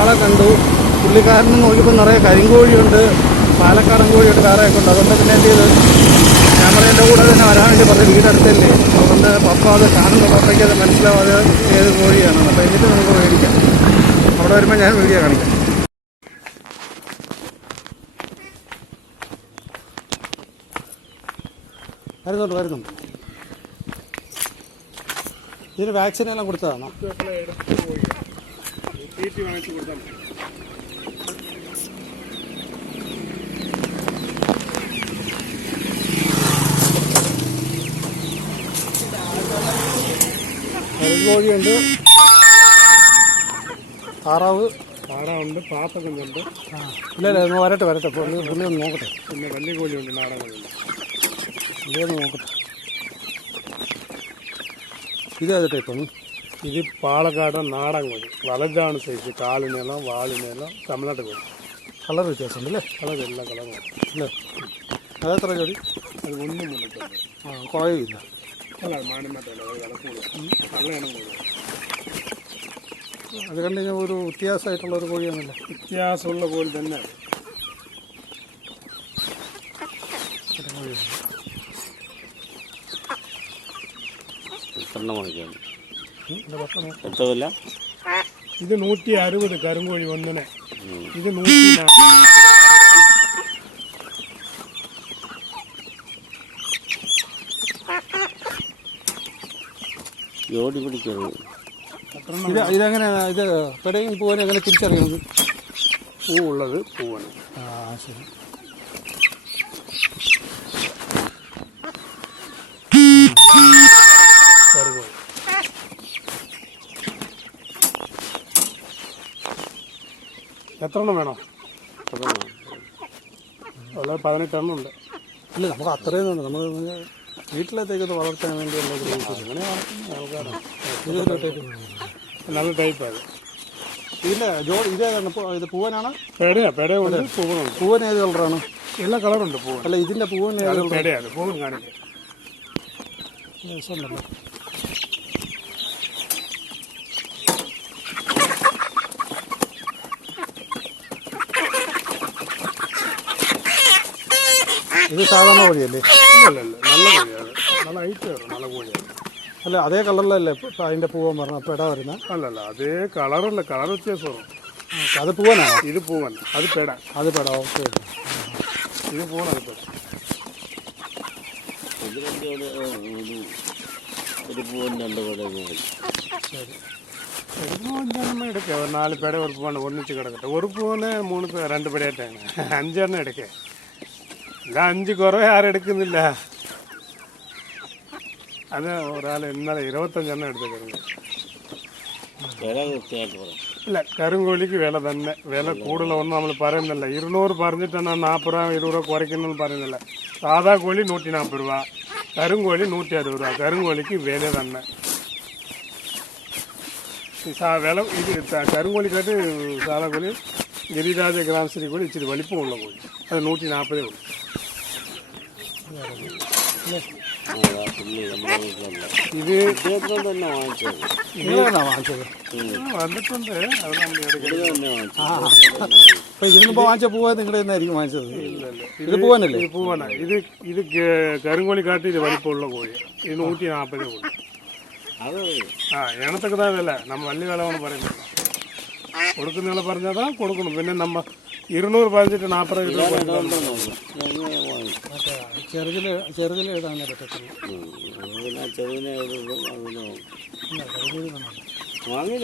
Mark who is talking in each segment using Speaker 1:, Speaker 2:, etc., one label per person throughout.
Speaker 1: ഒരാളെ കണ്ടു. പുള്ളിക്കാരനെ നോക്കിയപ്പോൾ നിറയെ കരിങ്കോഴിയുണ്ട് പാലക്കാടൻ കോഴിയുണ്ട് വേറെയൊക്കെ ഉണ്ട്. അതുകൊണ്ട് പിന്നെ എന്ത് ചെയ്ത്? ക്യാമറേന്റെ കൂടെ തന്നെ വരാൻ വേണ്ടി പറഞ്ഞു വീടടുത്തല്ലേ? അതുകൊണ്ട് പപ്പ അത് കാണുന്ന പപ്പയ്ക്ക് അത് മനസ്സിലാവാതെ ഏത് കോഴിയാണ് അപ്പോൾ എന്നിട്ട് നമുക്ക് മേടിക്കാം. അവിടെ വരുമ്പോൾ ഞാൻ വീഡിയോ കാണിക്കാം. വരുന്നുണ്ട് വരുന്നുണ്ട്. ഇതിന് വാക്സിനെല്ലാം കൊടുത്തതാണോ?
Speaker 2: തീറ്റി വാങ്ങിച്ചു കൊടുത്താൽ മതി.
Speaker 1: കോഴിയുണ്ട് താറാവ്.
Speaker 2: താറാവുണ്ട് പാത്തക്കുഞ്ഞുണ്ട്
Speaker 1: ആ ഇല്ല ഇല്ല ഒന്ന് വരട്ടെ വരട്ടെ. പുള്ളി പുള്ളി ഒന്ന് നോക്കട്ടെ.
Speaker 2: പിന്നെ വലിയ കോഴിയുണ്ട് നാടൻ കോഴിയുണ്ട്.
Speaker 1: പുള്ളി ഒന്ന് നോക്കട്ടെ. ഇത്
Speaker 2: ഇത് പാലക്കാട് നാടൻ കോഴി. വലതാണ് സൈസ് കാലിനെല്ലാം വാലിനെല്ലാം തമിഴ്നാട്ടിൽ കോഴി.
Speaker 1: കളർ വ്യത്യാസമുണ്ട് അല്ലേ
Speaker 2: കളർ എല്ലാം കളറും
Speaker 1: അല്ലേ? അതെത്ര ജോഡി
Speaker 2: അത് ഒന്നും മുന്നിട്ട്
Speaker 1: ആ കുറയില്ല
Speaker 2: അല്ല മാനമാറ്റല്ല അത്
Speaker 1: കണ്ടു കഴിഞ്ഞാൽ ഒരു വ്യത്യാസമായിട്ടുള്ള ഒരു കോഴിയാണല്ലോ.
Speaker 2: വ്യത്യാസമുള്ള കോഴി തന്നെ.
Speaker 1: കോഴിയാണ്?
Speaker 3: എത്ര
Speaker 2: ഇത് നൂറ്റി അറുപത് കരുങ്കോഴി ഒന്നിന്. ഇത് നൂറ്റി
Speaker 3: ജോടി പിടിക്കരുത്.
Speaker 1: ഇത് ഇതെങ്ങനെ ഇത് പെടയും പൂവനും എങ്ങനെ തിരിച്ചറിയുന്നത്
Speaker 2: പൂവുള്ളത് പൂവന്
Speaker 1: ആ ശരി.
Speaker 2: എത്ര എണ്ണം വേണം? ഉള്ളത് പതിനെട്ടെണ്ണം ഉണ്ട്.
Speaker 1: ഇല്ല നമുക്ക് അത്രയും തന്നെ നമ്മൾ വീട്ടിലത്തേക്കൊന്ന് വളർത്താൻ വേണ്ടിയുള്ള ഒരു
Speaker 2: അങ്ങനെ ആൾക്കാരാണ്. നല്ല ടൈപ്പ് അത്.
Speaker 1: ഇല്ല ജോ ഇതേതാണ് ഇപ്പോൾ ഇത് പൂവനാണ്?
Speaker 2: പേടയാ പേടയുണ്ട് പൂവനുണ്ട്.
Speaker 1: പൂവൻ ഏത് കളറാണ്?
Speaker 2: എല്ലാ കളറുണ്ട് പൂവൻ.
Speaker 1: അല്ല ഇതിന്റെ പൂവൻ ഏത്
Speaker 2: പേടയാണ്. പൂവൻ കാണിക്കും.
Speaker 1: രസമുണ്ടല്ലോ. ഇത് സാധാരണ കോഴിയല്ലേ?
Speaker 2: നല്ല കോഴിയാണ്. നല്ല ഹൈറ്റ് നല്ല കോഴിയാണ്.
Speaker 1: അല്ല അതേ കളറിലല്ലേ അതിന്റെ അതിന്റെ പൂവൻ പറഞ്ഞ പെട വരുന്ന?
Speaker 2: അല്ലല്ല അതേ കളറല്ല കളർ വ്യത്യാസമാണ്.
Speaker 1: അത് പൂവനാണോ
Speaker 2: ഇത് പൂവൻ അത് പെട.
Speaker 1: അത് പെട ഓക്കെ.
Speaker 2: ഇത് പൂവൻ അത് പെട
Speaker 3: എടുക്കാം ഒരു പൂവൻ രണ്ട്
Speaker 2: ശരി എടുക്കുക ഒരു നാല് പേടെ ഒരു പൂവാണ് ഒന്നിച്ച് കിടക്കട്ടെ. ഒരു പൂവന് മൂന്ന് രണ്ട് പേടയായിട്ടാണ് അഞ്ചെണ്ണം എടുക്കേ. ഇല്ല അഞ്ച് കുറവേ ആരും എടുക്കുന്നില്ല. അത് ഒരാൾ ഇന്നലെ ഇരുപത്തഞ്ചെണ്ണം എടുത്ത് കരുങ്ങ
Speaker 3: വില കൃത്യമായിട്ട് പറയാം
Speaker 2: ഇല്ല കരുങ്കോഴിക്ക് വില തന്നെ. വില കൂടുതലൊന്നും നമ്മൾ പറയുന്നില്ല. ഇരുന്നൂറ് പറഞ്ഞിട്ടാണ് നാൽപ്പത് രൂപ ഇരുപത് രൂപ കുറയ്ക്കുന്നത് പറയുന്നില്ല. സാധാ കോഴി നൂറ്റി നാൽപ്പത് രൂപ കരുങ്കോഴി നൂറ്റി അറുപത് രൂപ. കരുങ്കോഴിക്ക് വില തന്നെ. ഈ സാ വില ഇത് ത- കരുങ്കോഴിക്കാട്ട് സാധാ കോഴി ഗിരിരാജ ഗ്രാമശ്രീ കോഴി ഇച്ചിരി വലിപ്പമുള്ള കോഴി. അത് നൂറ്റി നാൽപ്പതേ ഉള്ളൂ
Speaker 3: അതാ പുള്ളി നമ്മുടെ വീട്ടിലല്ല
Speaker 2: ഇത്
Speaker 3: ഇദ്ദേഹത്തിന് തന്നെ വാങ്ങിച്ചത്.
Speaker 1: വാങ്ങിച്ചത്.
Speaker 2: വന്നിട്ടുണ്ട്
Speaker 1: അപ്പൊ വാങ്ങിച്ച പൂവ നിങ്ങളുടെ നിന്നായിരിക്കും വാങ്ങിച്ചത്? ഇത് പൂവനല്ലേ?
Speaker 2: ഇത് പൂവന. ഇത് ഇത് കരുങ്കോളി കാട്ടിൽ വലിപ്പമുള്ള കോഴി. ഇത് നൂറ്റി നാൽപ്പത്
Speaker 3: കോഴി
Speaker 2: ആ എണ്ണത്തൊക്കെ തന്നെ വില നമ്മൾ വലിയ വിലമാണ് പറയുന്നത്. കൊടുക്കുന്ന വില പറഞ്ഞതാ കൊടുക്കണം. പിന്നെ നമ്മ ഇരുന്നൂറ് പതിനഞ്ചിട്ട് നാൽപ്പത് രൂപ
Speaker 1: ചെറുതിൽ ചെറുതിൽ ഇടാൻ പറ്റത്തില്ല
Speaker 3: അത് ചെറുതിനെ
Speaker 2: രൂപ.
Speaker 3: അത്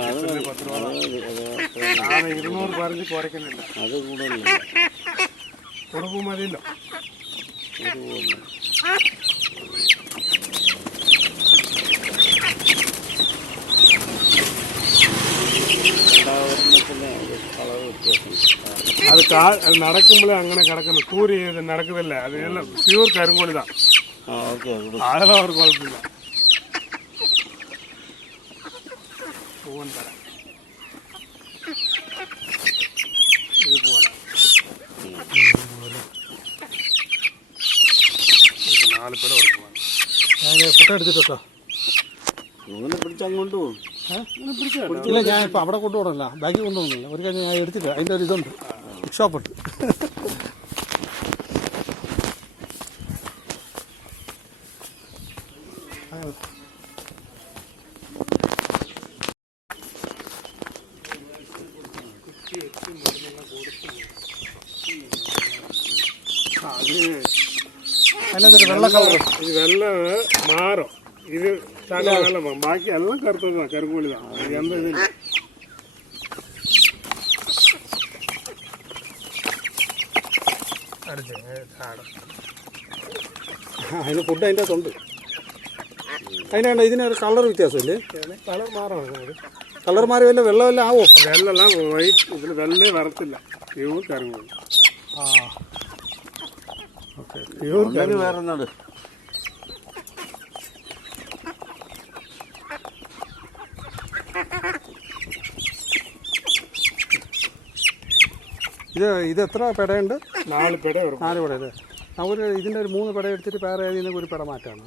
Speaker 3: അത് അത്രയും
Speaker 2: ആണ് ഇരുന്നൂറ് പറഞ്ഞ് കുറയ്ക്കുന്നില്ല.
Speaker 3: അത് കൂടുതലില്ല.
Speaker 2: കൊടുക്കും മതിയല്ലോ
Speaker 3: ഒരു പൂവല്ല രണ്ടാമത്തിന് ഒരു കളർ വ്യത്യാസം
Speaker 2: അത് കാ അത് നടക്കുമ്പോഴേ അങ്ങനെ കിടക്കുന്നു. സൂര്യ ചെയ്ത് നടക്കുന്നില്ല. അത് എല്ലാം പ്യൂർ കരിങ്കോളിതാ
Speaker 3: ആ ഓക്കെ
Speaker 2: ആരെല്ലാം അവർക്ക് കുഴപ്പമില്ല പൂവൻ തരാം ഇത് പൂവന നാല് പേടെ ഉറപ്പ് വേണം
Speaker 1: ഞാൻ ഫോട്ടോ എടുത്തിട്ടോ ഇല്ല ഞാൻ ഇപ്പം അവിടെ കൊണ്ടുപോകണമല്ല. ബാക്കി കൊണ്ടുപോകണില്ല ഒരു കാര്യം ഞാൻ എടുത്തില്ല. അതിന്റെ ഒരു ഇതുണ്ട്. ഷോപ്പുണ്ട്. അതിനകത്തൊരു വെള്ള കളർ
Speaker 2: വെള്ള മാറും ഇത് നല്ല വെള്ളം മാറും ബാക്കി എല്ലാം കറുത്തതാണ് കരുങ്കോളിതാണ് എന്താ ഇതില്ല
Speaker 1: അതിന് ഫുഡ് അതിന്റെ അകത്തുണ്ട് അതിനാണ് ഇതിനൊരു കളർ വ്യത്യാസമില്ലേ?
Speaker 2: കളർ മാറണം
Speaker 1: കളർ മാറി വല്ല വെള്ളം വല്ല ആവോ?
Speaker 2: വെള്ളം വൈറ്റ് ഇതിൽ വെള്ളേ വരത്തില്ല. പ്യൂർ കരുങ്കോളി
Speaker 1: ആ. ഓക്കെ പ്യൂർ
Speaker 3: അങ്ങനെ വേറെ
Speaker 1: ഇത് ഇത് എത്ര പെടയുണ്ട്?
Speaker 2: നാല് പെട
Speaker 1: നാല് പെട. അല്ലേ ആ ഒരു ഇതിന്റെ ഒരു മൂന്ന് പെട എടുത്തിട്ട് വേറെ ഏതെങ്കിലും ഒരു പെട മാറ്റാണ്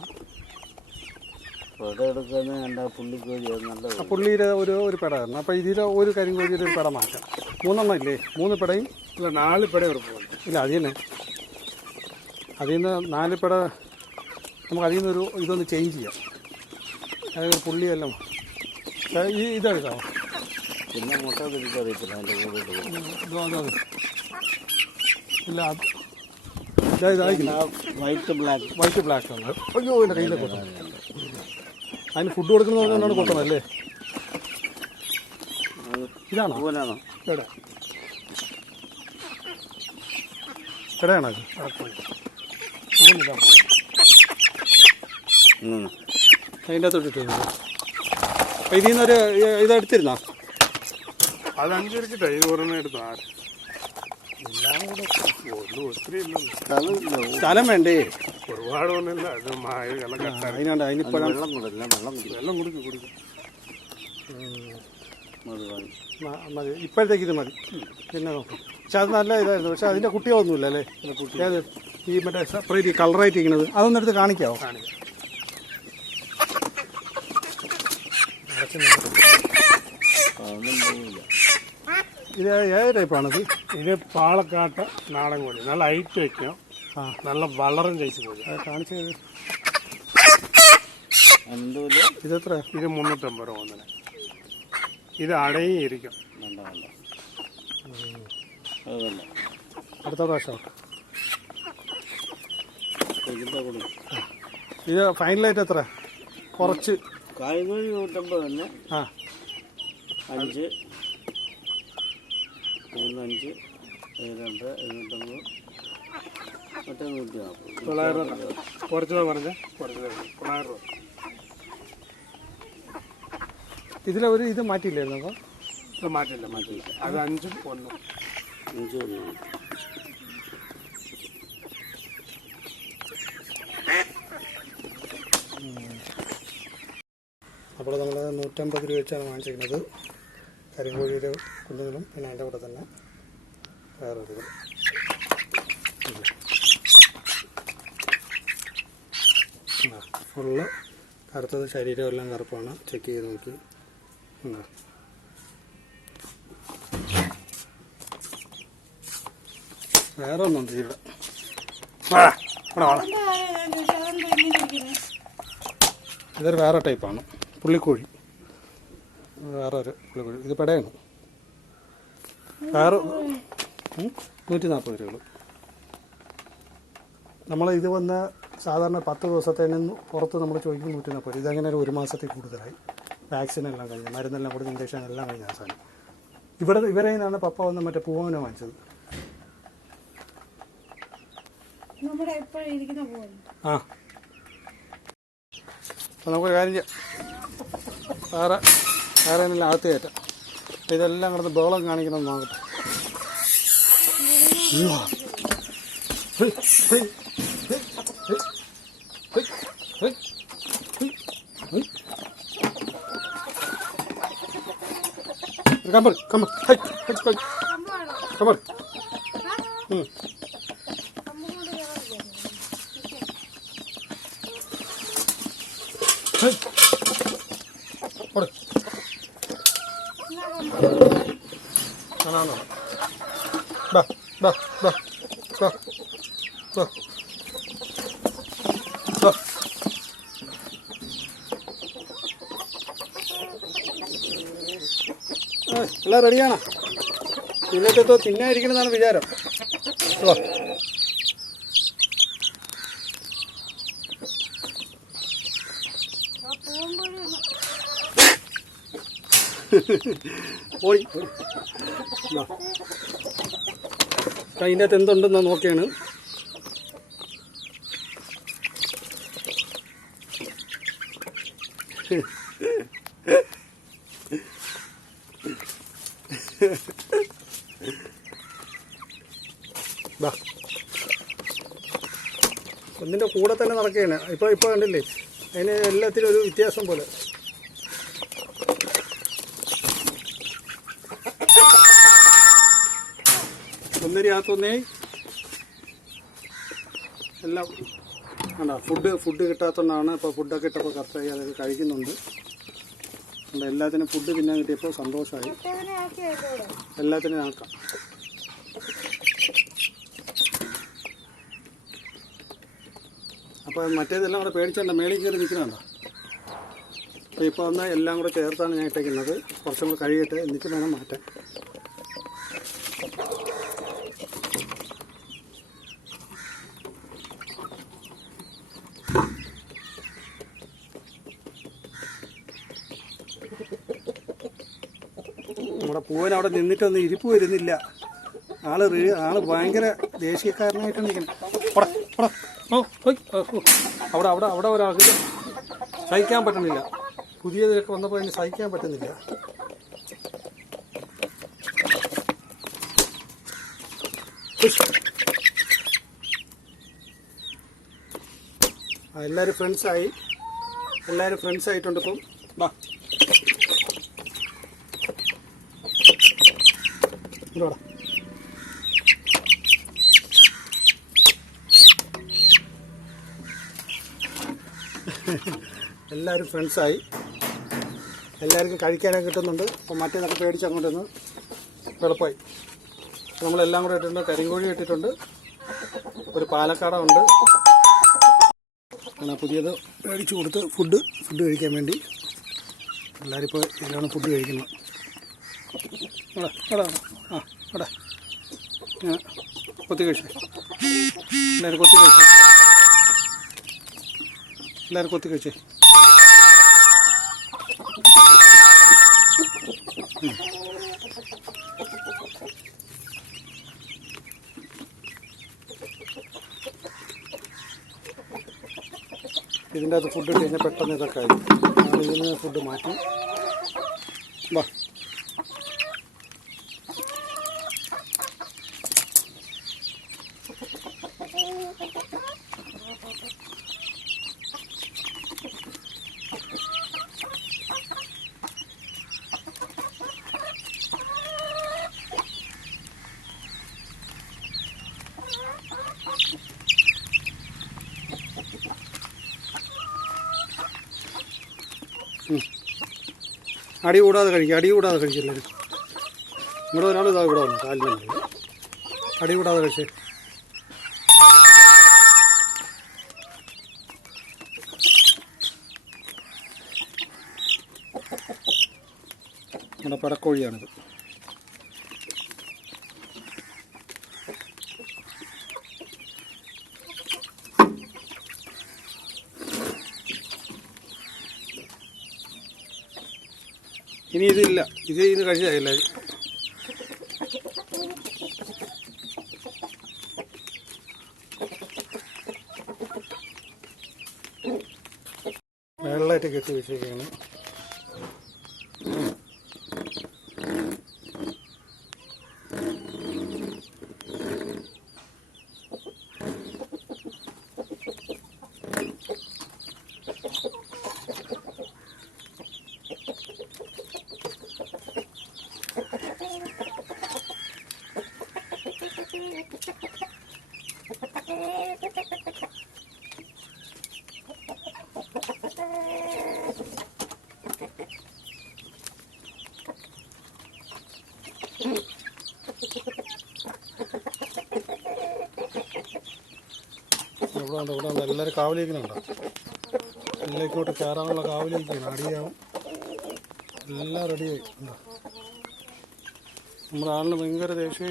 Speaker 1: പുള്ളിയിലെ ഒരു ഒരു പെട തരണം അപ്പോൾ ഇതിൽ ഒരു കരിങ്കോഴിയുടെ ഒരു പെട മാറ്റാം. മൂന്നെണ്ണം ഇല്ലേ? മൂന്ന് പെടയും?
Speaker 2: ഇല്ല നാല് പെട
Speaker 1: ഇല്ല അതിൽ തന്നെ അതിൽ നിന്ന് നാല് പെട നമുക്ക് അതിൽ നിന്നൊരു ഇതൊന്ന് ചേഞ്ച് ചെയ്യാം. അതായത് ഒരു പുള്ളിയെല്ലാം ഈ ഇതെടുക്കാമോ
Speaker 3: പിന്നെ മുട്ട തിരിച്ചറിയത്തില്ല എന്റെ കൂടെ ഇടുക
Speaker 1: ഇതോ, അതോ, അതോ. ഇല്ല
Speaker 3: വൈറ്റ് ബ്ലാക്ക്
Speaker 1: വൈറ്റ് ബ്ലാക്ക് ആണ്. അയ്യോ എന്റെ കയ്യിലെ കൊട്ടണം അതിന് ഫുഡ് കൊടുക്കുന്നതുകൊണ്ടാണ് കൊട്ടണം അല്ലേ? ഇതാണോ? എവിടെ എവിടെയാണോ. അതിന്റെ അകത്തോട്ട് അപ്പോൾ ഇതിൽ നിന്നൊരു ഇതെടുത്തിരുന്നോ
Speaker 2: അത് അഞ്ചിരിക്കട്ടെ ഇത് ഒരെണ്ണം എടുത്തു ഒന്നും
Speaker 1: സ്ഥലം വേണ്ടേ?
Speaker 2: ഒരുപാട് മായ
Speaker 1: അതിനാണ്ട് അതിനിപ്പോഴും
Speaker 3: വെള്ളം കൊടുക്കില്ല വെള്ളം കുടിക്കും
Speaker 2: വെള്ളം കുടിക്കും കുടിക്കും.
Speaker 3: അത് വാങ്ങി
Speaker 1: മതി. ഇപ്പോഴത്തേക്ക് ഇത് മതി. പിന്നെ നോക്കാം. പക്ഷെ അത് നല്ല ഇതായിരുന്നു. പക്ഷെ അതിന്റെ കുട്ടികളൊന്നുമില്ല അല്ലേ? ഏത്? ഈ മറ്റേ സെപ്പറേറ്റ് കളറായിട്ട് ഇരിക്കുന്നത് അതൊന്നും എടുത്ത് കാണിക്കാവോ?
Speaker 2: കാണിക്കാം
Speaker 3: അതൊന്നും പോകില്ല
Speaker 1: ഇത് ഏത് ടൈപ്പാണത്
Speaker 2: ഇത് പാളക്കാട്ട നാടൻ കോഴി. നല്ല ഐറ്റ് വയ്ക്കും
Speaker 1: ആ.
Speaker 2: നല്ല വളറും കഴിച്ചു കോഴി.
Speaker 1: അത് കാണിച്ചു
Speaker 3: തരും.
Speaker 1: ഇത് ഇതെത്ര?
Speaker 2: ഇത് മുന്നൂറ്റമ്പത് രൂപ ഒന്നിന്. ഇത് അടയും ഇരിക്കും.
Speaker 1: അടുത്ത പ്രാവശ്യം. ഇത് ഫൈനലായിട്ട് എത്ര? കുറച്ച്.
Speaker 3: കായ്കോഴി നൂറ്റമ്പത് തന്നെ.
Speaker 1: ആ.
Speaker 3: അഞ്ച്. മൂന്നഞ്ച് രണ്ട് എഴുന്നൂറ്റമ്പത് മറ്റേ നൂറ്റി നാൽപ്പത്
Speaker 2: തൊള്ളായിരം രൂപ കുറച്ച് രൂപ പറഞ്ഞ. കുറച്ച് രൂപ തൊള്ളായിരം രൂപ
Speaker 1: ഇതിലെ ഒരു ഇത് മാറ്റിയില്ലായിരുന്നു അപ്പോൾ
Speaker 2: ഇത് മാറ്റില്ല മാറ്റിയില്ല. അത് അഞ്ചും ഒന്നും.
Speaker 3: അഞ്ച് ഒന്ന്
Speaker 1: അപ്പോൾ നമ്മൾ നൂറ്റമ്പത് രൂപ വെച്ചാണ് വാങ്ങിച്ചിരിക്കുന്നത്. കരിങ്കോഴിയുടെ കുഞ്ഞുങ്ങളും പിന്നെ അതിന്റെ കൂടെ തന്നെ വേറൊരു ഇതും. ഫുള്ള് കറുത്തത് ശരീരം എല്ലാം കറുപ്പാണ്. ചെക്ക് ചെയ്ത് നോക്കി. ഉണ്ടോ? വേറെ ഒന്നുണ്ട് ഇവിടെ. ഇതൊരു വേറെ ടൈപ്പാണ് പുള്ളിക്കോഴി. വേറെ ഒരു പുള്ളിക്കോഴി ഇത് പെടയാണ്. വേറെ നൂറ്റി നാൽപ്പത് രൂപ നമ്മൾ ഇത് വന്ന് സാധാരണ പത്ത് ദിവസത്തെ നിന്ന് പുറത്ത് നമ്മൾ ചോദിക്കും നൂറ്റി നാൽപ്പത് രൂപ. ഇതങ്ങനെ ഒരു മാസത്തിൽ കൂടുതലായി. വാക്സിൻ എല്ലാം കഴിഞ്ഞ്. മരുന്നെല്ലാം കൊടുത്ത് ഇഞ്ചക്ഷൻ എല്ലാം കഴിഞ്ഞ അവസാനം ഇവിടെ ഇവരെ നിന്നാണ് പപ്പ വന്ന് മറ്റേ പൂവനെ വാങ്ങിച്ചത്. ആ. അപ്പം നമുക്കൊരു കാര്യം ചെയ്യാം. വേറെ വേറെ എന്തെങ്കിലും അകത്ത് കയറ്റാം. ഇതെല്ലാം കിടന്ന് ബോളം കാണിക്കണം നോക്കട്ടെ. കമ്പർ ഹേയ്, ഹേയ്, ഹേയ്, ആണോ. ബാ, ബാ, ബാ, ബാ, ബാ. ബാ. ആ, എല്ലാം റെഡിയാണ് ഇന്നത്തെ തിന്നായിരിക്കണമെന്നാണ് വിചാരം വാ ഓടി. അതിന്റെ അകത്ത് എന്തുണ്ടെന്ന് നോക്കിയാണ്. ഒന്നിന്റെ കൂടെ തന്നെ നടക്കുകയാണ്. ഇപ്പോൾ ഇപ്പോൾ കണ്ടില്ലേ? അതിന് എല്ലാത്തിനും ഒരു വ്യത്യാസം പോലെ. ഒന്നരയാത്തൊന്നേ എല്ലാം കണ്ടോ? ഫുഡ് ഫുഡ് കിട്ടാത്തതുകൊണ്ടാണ് ഇപ്പോൾ ഫുഡൊക്കെ ഇട്ടപ്പോൾ കറക്റ്റായി അതൊക്കെ കഴിക്കുന്നുണ്ട്. അതുകൊണ്ട് എല്ലാത്തിനും ഫുഡ് തിന്നാൻ കിട്ടിയപ്പോൾ സന്തോഷമായി എല്ലാത്തിനും ആക്കാം. അപ്പോൾ മറ്റേതെല്ലാം കൂടെ പേടിച്ചോണ്ട മേളിൽ കയറി നിൽക്കുന്നുണ്ടോ അപ്പോൾ ഇപ്പോൾ ഒന്ന് എല്ലാം കൂടെ ചേർത്താണ് ഞാൻ ഇട്ടേക്കുന്നത്. കുറച്ചും കൂടെ കഴിയട്ടെ എന്നിട്ട് വേണം മാറ്റാൻ നമ്മുടെ നിന്നിട്ടൊന്നും ഇരിപ്പ് വരുന്നില്ല. ആൾ റീ- ആൾ ഭയങ്കര ഓ, ഓ. അവിടെ അവിടെ അവിടെ ഒരാൾക്ക് സഹിക്കാൻ പറ്റുന്നില്ല. പുതിയതൊക്കെ വന്നപ്പോൾ അതിന് സഹിക്കാൻ പറ്റുന്നില്ല. എല്ലാവരും ഫ്രണ്ട്സായി എല്ലാവരും ഫ്രണ്ട്സ് ആയിട്ടുണ്ട് ഇപ്പം വാ ഇങ്ങോട്ട് വാടാ. എല്ലാവരും ഫ്രണ്ട്സായി. എല്ലാവർക്കും കഴിക്കാനൊക്കെ കിട്ടുന്നുണ്ട്. അപ്പോൾ മറ്റേതൊക്കെ പേടിച്ച് അങ്ങോട്ട് നിന്ന് എളുപ്പമായി നമ്മളെല്ലാം കൂടെ ഇട്ടിട്ടുണ്ട്. കരിങ്കോഴി ഇട്ടിട്ടുണ്ട്. ഒരു പാലക്കാട ഉണ്ട്. അങ്ങനെ പുതിയത് മേടിച്ചു കൊടുത്ത് ഫുഡ് ഫുഡ് കഴിക്കാൻ വേണ്ടി. എല്ലാവരും ഇപ്പോൾ ഇതിലാണ് ഫുഡ് കഴിക്കുന്നത്. എടാ എടാ ആ എടാ. കൊത്തി കഴിച്ചു? എല്ലാവരും കൊത്തി കഴിച്ചേ? എല്ലാവരും കൊത്തി കഴിച്ചേ ഇതിന്റെ അകത്ത് ഫുഡ് ഇട്ട് കഴിഞ്ഞാൽ പെട്ടെന്ന് ഇതൊക്കെ ആയി. ഫുഡ് മാറ്റി. അടി കൂടാതെ കഴിക്കും അടി കൂടാതെ കഴിക്കില്ല ഇവിടെ ഒരാൾ ഇതാ ഇവിടെ വന്നു കാലിൽ അടി കൂടാതെ കഴിച്ചേ. നമ്മുടെ പടക്കോഴിയാണിത്. ഇനി ഇതില്ല. ഇത് ഇന്ന് കഴിച്ചായില്ല. വെള്ളമായിട്ട് കെട്ടി വെച്ചേക്കാണ്. ഇവിടെ ഉണ്ട് ഇവിടെ ഉണ്ട്. എല്ലാവരും കാവലിരിക്കുന്നുണ്ടോ? എല്ലാം കയറാനുള്ള കാവലിരിക്കുകയാണ്. അടിയാവും. എല്ലാം റെഡിയായി നമ്മുടെ ആളിന് ഭയങ്കര ദേഷ്യമായിട്ട്